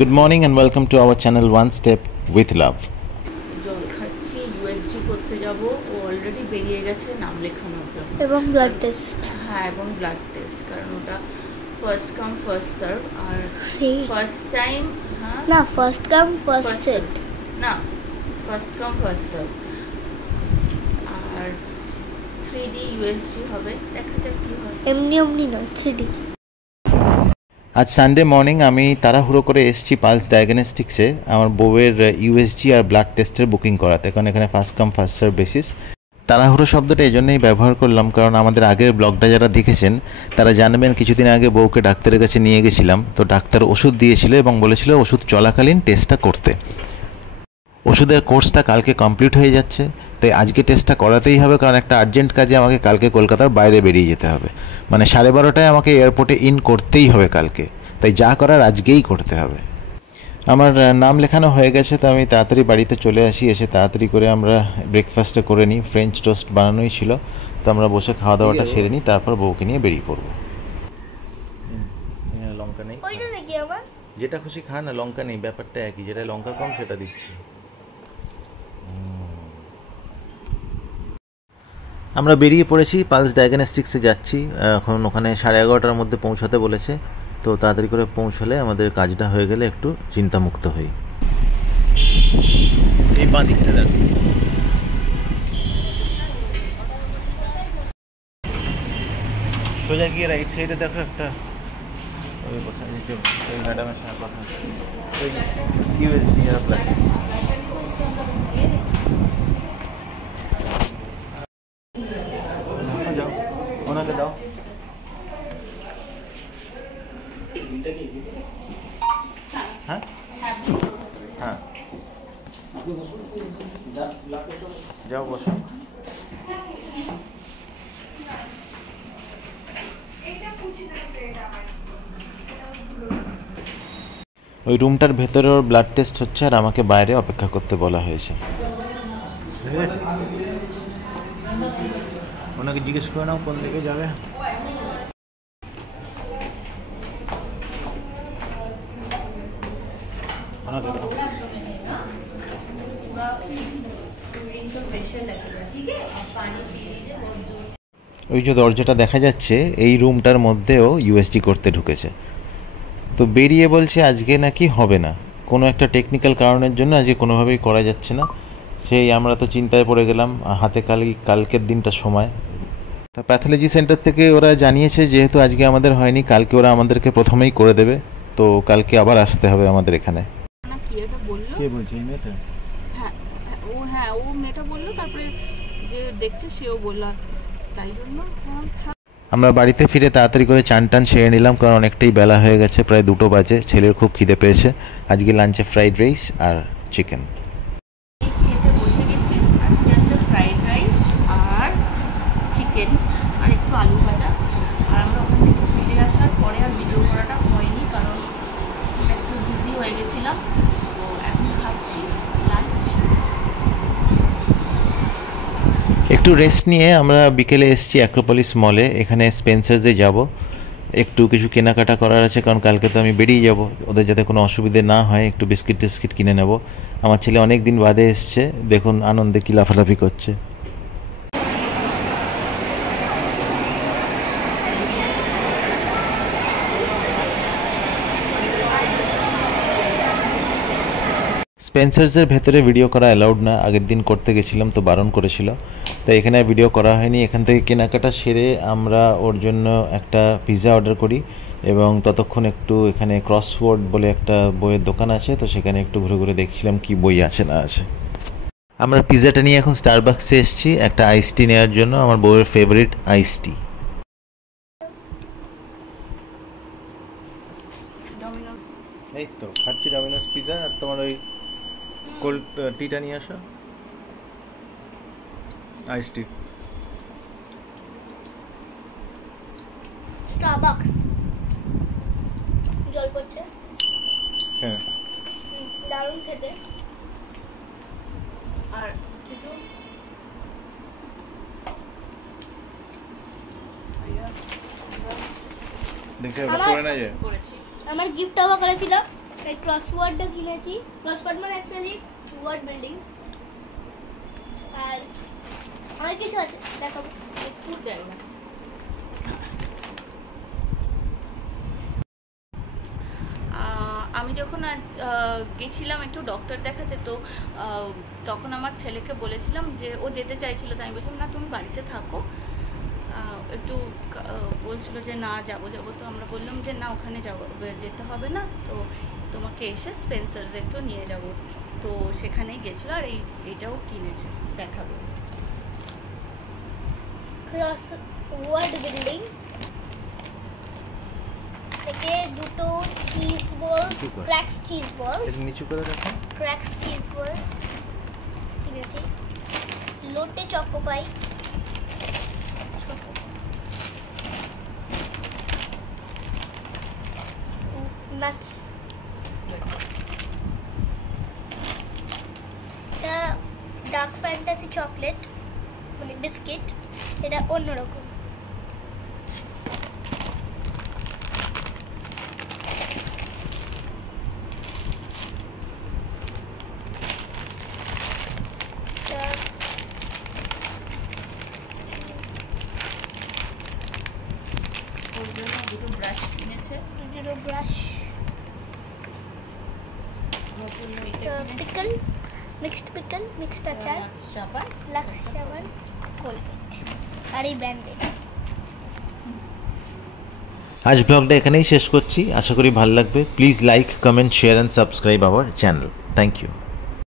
Good morning and welcome to our channel One Step with Love. জল খাচ্ছি, USG করতে যাব। ও অলরেডি বেরিয়ে গেছে নাম লেখানোর জন্য এবং ব্লাড টেস্ট। হ্যাঁ, এবং ব্লাড টেস্ট, কারণ ওটা ফার্স্ট কাম ফার্স্ট সার্ভ। আর সেই ফার্স্ট টাইম না, ফার্স্ট কাম ফার্স্ট সেট না, ফার্স্ট কাম ফার্স্ট সার্ভ। আর 3D ইউএসজি হবে, দেখা যাক কি হয়। এমনি নয়, 3D। আজ সানডে মর্নিং আমি তাড়াহুড়ো করে এসেছি পালস ডায়াগনস্টিক্সে আমার বউয়ের ইউএসজি আর ব্লাড টেস্টের বুকিং করাতে, কারণ এখানে first come first serve basis. তাড়াহুড়ো শব্দটা এই জন্যই ব্যবহার করলাম কারণ আমাদের আগের ব্লগটা যারা দেখেছেন তারা জানবেন কিছুদিন আগে বউকে ডাক্তারের কাছে নিয়ে গেছিলাম। তো ডাক্তার ওষুধ দিয়েছিল এবং বলেছিল ওষুধ চলাকালীন টেস্টটা করতে। ওষুধের কোর্সটা কালকে কমপ্লিট হয়ে যাচ্ছে, তাই আজকে টেস্টটা করাতেই হবে, কারণ একটা আর্জেন্ট কাজে আমাকে কালকে কলকাতার বাইরে বেরিয়ে যেতে হবে। মানে 12:30টায় আমাকে এয়ারপোর্টে ইন করতেই হবে কালকে, তাই যা করার আজকেই করতে হবে। আমার নাম লেখানো হয়ে গেছে, তো আমি তাড়াতাড়ি বাড়িতে চলে আসি। এসে তাড়াতাড়ি করে আমরা ব্রেকফাস্টটা করে নিই। ফ্রেঞ্চ টোস্ট বানানোই ছিল, তো আমরা বসে খাওয়া দাওয়াটা সেরে নিই, তারপর বউকে নিয়ে বেরিয়ে পড়বো। লঙ্কা নেই, যেটা খুশি খা না, লঙ্কা নেই, ব্যাপারটা একই, যেটা লঙ্কা কম সেটা দিচ্ছি। আমরা বেরিয়ে পড়েছি, পালস ডায়াগনস্টিক্সে যাচ্ছি। এখন ওখানে 11:30টার মধ্যে পৌঁছাতে বলেছে, তো তাড়াতাড়ি করে পৌঁছালে আমাদের কাজটা হয়ে গেলে একটু চিন্তামুক্ত হই। এই বাঁ দিকটা দেখো, সোজা গিয়ে রাইট সাইডে দেখো একটা ওই বসা নিচে ওই ম্যাডামের সঙ্গে কথা ওই ইউএসজি আর ব্লাড। যাও ওনাকে দাও। হ্যাঁ হ্যাঁ, যাও বসো। ওই রুমটার ভেতরে ওর ব্লাড টেস্ট হচ্ছে আর আমাকে বাইরে অপেক্ষা করতে বলা হয়েছে। ওনাকে জিজ্ঞেস করে নাও কোন দিকে যাবে। ওই যে দরজাটা দেখা যাচ্ছে, এই রুমটার মধ্যেও ইউএসজি করতে ঢুকেছে। তো বেরিয়ে বলছে আজকে নাকি হবে না, কোনো একটা টেকনিক্যাল কারণের জন্য আজকে কোনোভাবেই করা যাচ্ছে না। সেই আমরা তো চিন্তায় পড়ে গেলাম, হাতে কালকের দিনটা সময়। তা প্যাথোলজি সেন্টার থেকে ওরা জানিয়েছে যেহেতু আজকে আমাদের হয়নি, কালকে ওরা আমাদেরকে প্রথমেই করে দেবে, তো কালকে আবার আসতে হবে আমাদের এখানে। কে বলছে এই মেয়েটা? হ্যাঁ, ও মেয়েটা বললো, তারপরে যে দেখছে সেও বললো, তাই জন্য আমরা বাড়িতে ফিরে তাড়াতাড়ি করে চান টান সেরে নিলাম, কারণ অনেকটাই বেলা হয়ে গেছে, প্রায় 2টো বাজে। ছেলের খুব খিদে পেয়েছে। আজকে লাঞ্চে ফ্রাইড রাইস আর চিকেন। খেতে বসে গেছি। আজকে আছে ফ্রাইড রাইস আর চিকেন আর একটু আলু ভাজা। আর আমরা ওখান থেকে ফিরে আসার পরে আর ভিডিও করাটা হয়নি, কারণ একটু বিজি হয়ে গেছিলাম। তো এখন খাচ্ছি লাঞ্চ। একটু রেস্ট নিয়ে আমরা বিকেলে এসেছি অ্যাক্রোপলিস মলে। এখানে স্পেন্সার্সে যাব, একটু কিছু কেনাকাটা করার আছে, কারণ কালকে তো আমি বেরিয়ে যাব। ওদের যাতে কোনো অসুবিধে না হয়, একটু বিস্কিট টিস্কিট কিনে নেব। আমার ছেলে অনেক দিন বাদে এসছে, দেখুন আনন্দে কি লাফালাফি করছে। স্পেন্সার্সের ভেতরে ভিডিও করা অ্যালাউড না, আগের দিন করতে গেছিলাম তো বারণ করেছিল, তাই এখানে ভিডিও করা হয়নি। এখান থেকে কেনাকাটা সেরে আমরা ওর জন্য একটা পিৎজা অর্ডার করি এবং ততক্ষণ একটু এখানে ক্রসওয়ার্ড বলে একটা বইয়ের দোকান আছে, তো সেখানে একটু ঘুরে ঘুরে দেখছিলাম কি বই আছে না আছে। আমরা পিৎজাটা নিয়ে এখন স্টারবাক্সে এসেছি একটা আইস টি নেওয়ার জন্য, আমার বউয়ের ফেভারিট আইস টি। এই তো খাচ্ছি ডমিনোস পিৎজা, আর তোমার ওই কোল্ড টিটা নিয়ে আসো, আইস টি। স্টারবাকস জল পড়ছে, হ্যাঁ দারুণ খেতে। আর কিছু দেখে ওটা করে না যে আমার গিফট আমার করেছিল এই ক্রসওয়ার্ডটা কিনেছি। ক্রসওয়ার্ড মানে অ্যাকচুয়ালি ওয়ার্ড বিল্ডিং। আর অনেক কিছু আছে, দেখাবো। একটু দেয় না। আমি যখন আজ গেছিলাম একটু ডক্টর দেখাতে, তো তখন আমার ছেলেকে বলেছিলাম যে ও যেতে চাইছিল, তাই আমি বলছিলাম না তুমি বাড়িতে থাকো, একটু বলছিল যে না যাবো, তো আমরা বললাম যে না ওখানে যেতে হবে না, তো তোমাকে এসে স্পেন্সার্স একটু নিয়ে যাব। তো সেখানেই গেছিলো, আর এইটাও কিনেছে, দেখাবো। ক্রসওয়ার্ড বিল্ডিং থেকে দুটো চিজ বলস, ক্র্যাক্স চিজ বলস, নিচু করে রাখো, ক্র্যাক্স চিজ বলস কিনেছি। লোটে চকোপাই, নাটস, এটা ডার্ক ফ্যান্টাসি চকলেট মানে বিস্কিট, এটা অন্যরকম। দুটো ব্রাশ কিনেছে, দুটো ব্রাশ, নতুন পিকল, মিক্সড পিকল, মিক্সড আচার, লাক্স সাবান, কোলগেট আর এই ব্যান্ডেড। আজ ব্লগটা এখানেই শেষ করছি, আশা করি ভালো লাগবে। Please like, comment, share and subscribe our channel. Thank you.